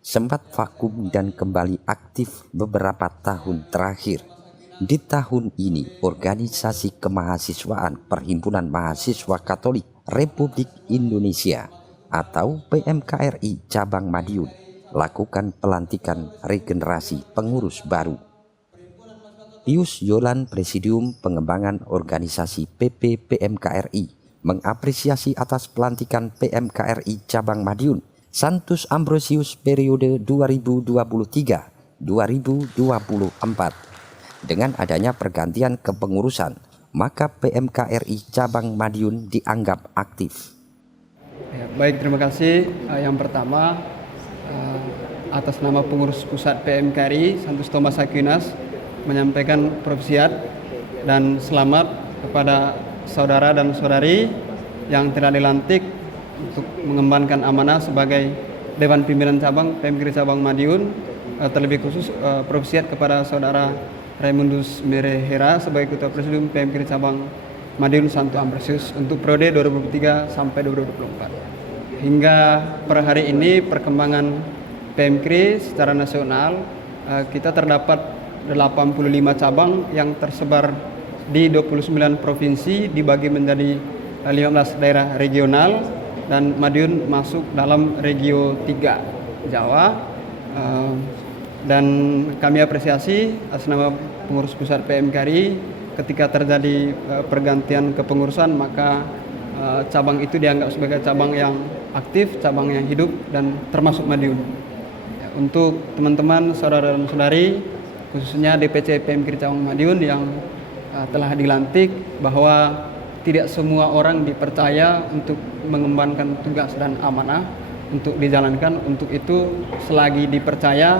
sempat vakum dan kembali aktif beberapa tahun terakhir. Di tahun ini, organisasi kemahasiswaan Perhimpunan Mahasiswa Katolik Republik Indonesia atau PMKRI Cabang Madiun lakukan pelantikan regenerasi pengurus baru. Pius Yolan, Presidium Pengembangan Organisasi PP PMKRI, mengapresiasi atas pelantikan PMKRI Cabang Madiun Santus Ambrosius periode 2023-2024. Dengan adanya pergantian kepengurusan, maka PMKRI Cabang Madiun dianggap aktif. Ya, baik, terima kasih. Yang pertama, atas nama pengurus pusat PMKRI Santus Thomas Aquinas menyampaikan propsiat dan selamat kepada saudara dan saudari yang telah dilantik untuk mengembankan amanah sebagai Dewan Pimpinan Cabang PMKRI Cabang Madiun. Terlebih khusus propsiat kepada saudara Raimundus Merehera sebagai Ketua Presidium PMKRI Cabang Madiun Santo Ambrosius untuk periode 2023 sampai 2024. Hingga per hari ini perkembangan PMKRI secara nasional, kita terdapat 85 cabang yang tersebar di 29 provinsi, dibagi menjadi 15 daerah regional, dan Madiun masuk dalam regio 3 Jawa. Dan kami apresiasi atas nama pengurus pusat PMKRI, ketika terjadi pergantian kepengurusan, maka cabang itu dianggap sebagai cabang yang aktif, cabang yang hidup, dan termasuk Madiun. Untuk teman-teman, saudara dan saudari, khususnya DPC PMKRI Cabang Madiun yang telah dilantik, bahwa tidak semua orang dipercaya untuk mengembankan tugas dan amanah untuk dijalankan. Untuk itu, selagi dipercaya,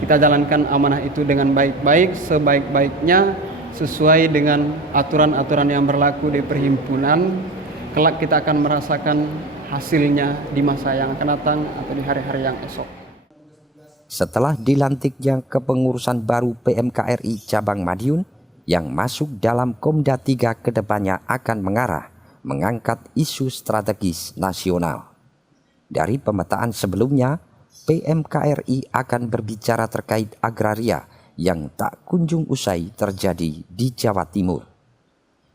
kita jalankan amanah itu dengan baik-baik, sebaik-baiknya, sesuai dengan aturan-aturan yang berlaku di perhimpunan. Kelak kita akan merasakan hasilnya di masa yang akan datang atau di hari-hari yang esok. Setelah dilantiknya kepengurusan baru PMKRI Cabang Madiun yang masuk dalam Komda 3 kedepannya akan mengangkat isu strategis nasional. Dari pemetaan sebelumnya, PMKRI akan berbicara terkait agraria yang tak kunjung usai terjadi di Jawa Timur.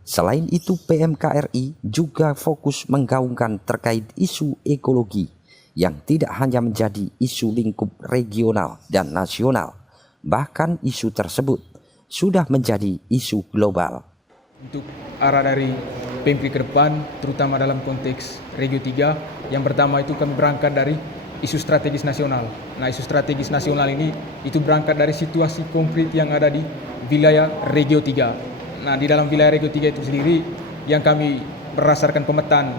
Selain itu, PMKRI juga fokus menggaungkan terkait isu ekologi yang tidak hanya menjadi isu lingkup regional dan nasional, bahkan isu tersebut sudah menjadi isu global. Untuk arah dari PMKRI ke depan, terutama dalam konteks Regio 3, yang pertama itu kami berangkat dari isu strategis nasional. Nah, isu strategis nasional ini itu berangkat dari situasi konkret yang ada di wilayah Regio 3. Nah, di dalam wilayah Regio 3 itu sendiri yang kami berdasarkan pemetaan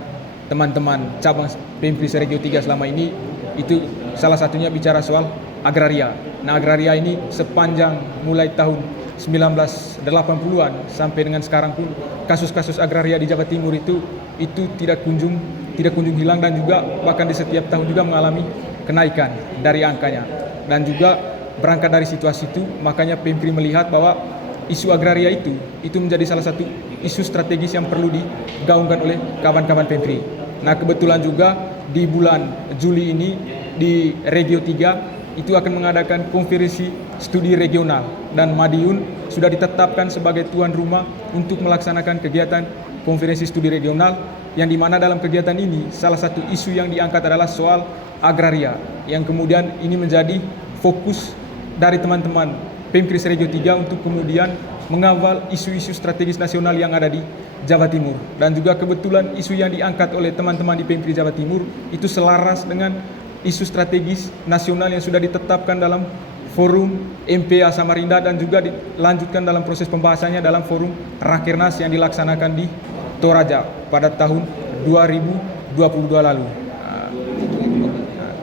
teman-teman cabang PMKRI Regio 3 selama ini, itu salah satunya bicara soal agraria. Nah, agraria ini sepanjang mulai tahun 1980-an sampai dengan sekarang pun kasus-kasus agraria di Jawa Timur itu tidak kunjung hilang, dan juga bahkan di setiap tahun juga mengalami kenaikan dari angkanya. Dan juga berangkat dari situasi itu, makanya PMKRI melihat bahwa isu agraria itu menjadi salah satu isu strategis yang perlu digaungkan oleh kawan-kawan PMKRI. Nah, kebetulan juga di bulan Juli ini di Regio 3 itu akan mengadakan konferensi studi regional, dan Madiun sudah ditetapkan sebagai tuan rumah untuk melaksanakan kegiatan konferensi studi regional, yang dimana dalam kegiatan ini salah satu isu yang diangkat adalah soal agraria, yang kemudian ini menjadi fokus dari teman-teman PMKRI Regio 3 untuk kemudian mengawal isu-isu strategis nasional yang ada di Jawa Timur. Dan juga kebetulan isu yang diangkat oleh teman-teman di PMKRI Jawa Timur itu selaras dengan isu strategis nasional yang sudah ditetapkan dalam forum MPA Samarinda, dan juga dilanjutkan dalam proses pembahasannya dalam forum Rakernas yang dilaksanakan di Toraja pada tahun 2022 lalu.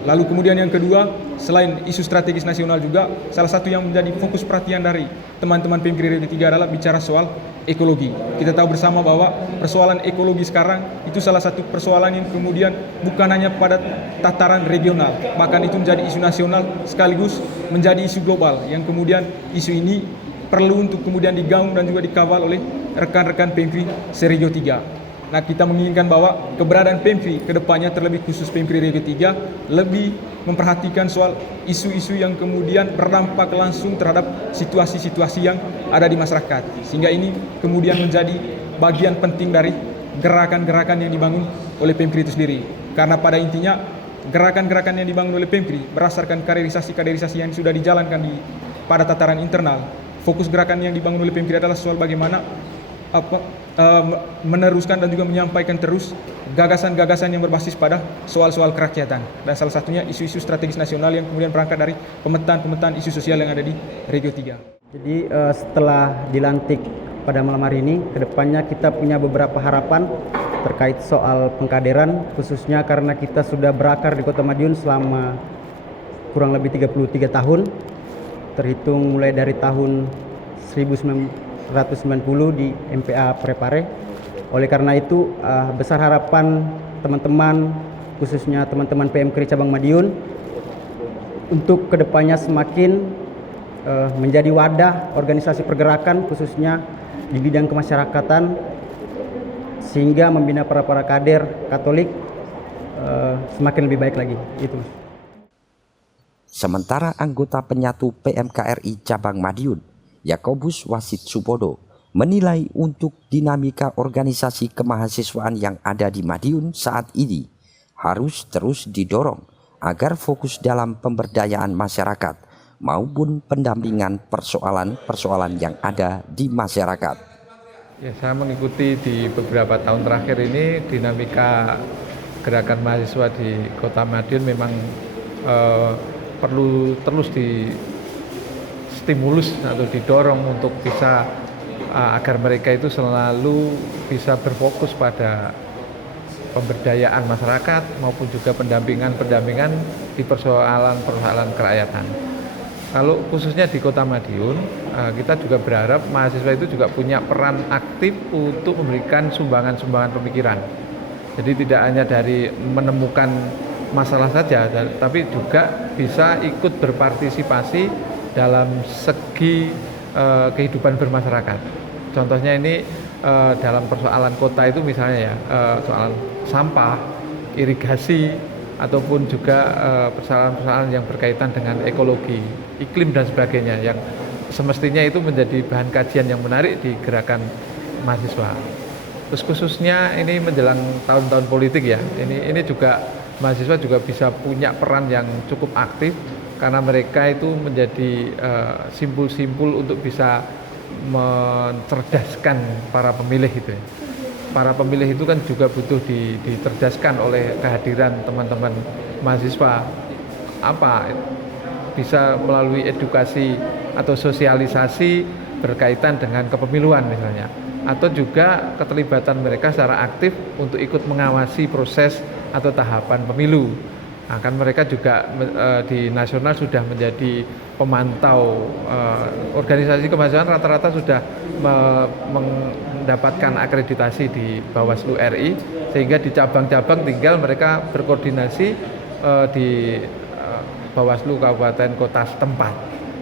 Lalu kemudian yang kedua, selain isu strategis nasional juga, salah satu yang menjadi fokus perhatian dari teman-teman PMKRI Regio 3 adalah bicara soal ekologi. Kita tahu bersama bahwa persoalan ekologi sekarang itu salah satu persoalan yang kemudian bukan hanya pada tataran regional, bahkan itu menjadi isu nasional sekaligus menjadi isu global, yang kemudian isu ini perlu untuk kemudian digaung dan juga dikawal oleh rekan-rekan PMKRI Regio 3. Nah, kita menginginkan bahwa keberadaan PEMKRI ke depannya, terlebih khusus PEMKRI Regio 3, lebih memperhatikan soal isu-isu yang kemudian berdampak langsung terhadap situasi-situasi yang ada di masyarakat. Sehingga ini kemudian menjadi bagian penting dari gerakan-gerakan yang dibangun oleh PEMKRI itu sendiri. Karena pada intinya gerakan-gerakan yang dibangun oleh PEMKRI berdasarkan kaderisasi-kaderisasi yang sudah dijalankan pada tataran internal. Fokus gerakan yang dibangun oleh PEMKRI adalah soal bagaimana meneruskan dan juga menyampaikan terus gagasan-gagasan yang berbasis pada soal-soal kerakyatan, dan salah satunya isu-isu strategis nasional yang kemudian berangkat dari pemetaan-pemetaan isu sosial yang ada di Regio 3. Jadi setelah dilantik pada malam hari ini, kedepannya kita punya beberapa harapan terkait soal pengkaderan, khususnya karena kita sudah berakar di Kota Madiun selama kurang lebih 33 tahun, terhitung mulai dari tahun 1990 di MPA Parepare. Oleh karena itu besar harapan teman-teman, khususnya teman-teman PMKRI Cabang Madiun, untuk kedepannya semakin menjadi wadah organisasi pergerakan khususnya di bidang kemasyarakatan, sehingga membina para kader Katolik semakin lebih baik lagi. Itu. Sementara anggota penyatu PMKRI Cabang Madiun, Yakobus Wasid Supodo, menilai untuk dinamika organisasi kemahasiswaan yang ada di Madiun saat ini harus terus didorong agar fokus dalam pemberdayaan masyarakat maupun pendampingan persoalan-persoalan yang ada di masyarakat. Ya, saya mengikuti di beberapa tahun terakhir ini dinamika gerakan mahasiswa di Kota Madiun memang perlu terus stimulus atau didorong untuk bisa agar mereka itu selalu bisa berfokus pada pemberdayaan masyarakat maupun juga pendampingan di persoalan-persoalan kerakyatan. Kalau khususnya di Kota Madiun, kita juga berharap mahasiswa itu juga punya peran aktif untuk memberikan sumbangan-sumbangan pemikiran. Jadi tidak hanya dari menemukan masalah saja, tapi juga bisa ikut berpartisipasi dalam segi kehidupan bermasyarakat. Contohnya ini dalam persoalan kota itu misalnya ya soal sampah, irigasi, ataupun juga persoalan-persoalan yang berkaitan dengan ekologi, iklim dan sebagainya yang semestinya itu menjadi bahan kajian yang menarik di gerakan mahasiswa. Terus khususnya ini menjelang tahun-tahun politik ya, ini juga mahasiswa juga bisa punya peran yang cukup aktif karena mereka itu menjadi simpul-simpul untuk bisa mencerdaskan para pemilih itu ya. Para pemilih itu kan juga butuh dicerdaskan oleh kehadiran teman-teman mahasiswa, bisa melalui edukasi atau sosialisasi berkaitan dengan kepemiluan misalnya, atau juga keterlibatan mereka secara aktif untuk ikut mengawasi proses atau tahapan pemilu. Nah, kan mereka juga di nasional sudah menjadi pemantau, organisasi kemahasiswaan rata-rata sudah mendapatkan akreditasi di Bawaslu RI, sehingga di cabang-cabang tinggal mereka berkoordinasi di Bawaslu kabupaten kota setempat.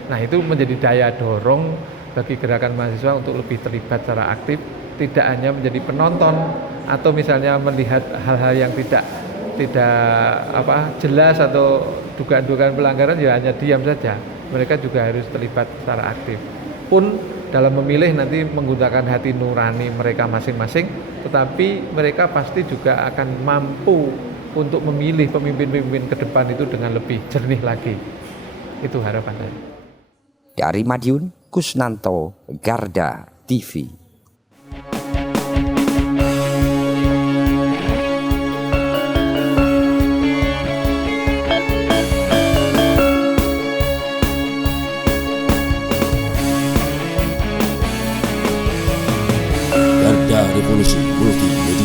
Nah, itu menjadi daya dorong bagi gerakan mahasiswa untuk lebih terlibat secara aktif, tidak hanya menjadi penonton atau misalnya melihat hal-hal yang tidak jelas atau dugaan-dugaan pelanggaran ya hanya diam saja. Mereka juga harus terlibat secara aktif. Pun dalam memilih nanti menggunakan hati nurani mereka masing-masing, tetapi mereka pasti juga akan mampu untuk memilih pemimpin-pemimpin ke depan itu dengan lebih jernih lagi. Itu harapan saya. Dari Madiun, Kusnanto, Garda TV. Garda Revolusi Multimedia.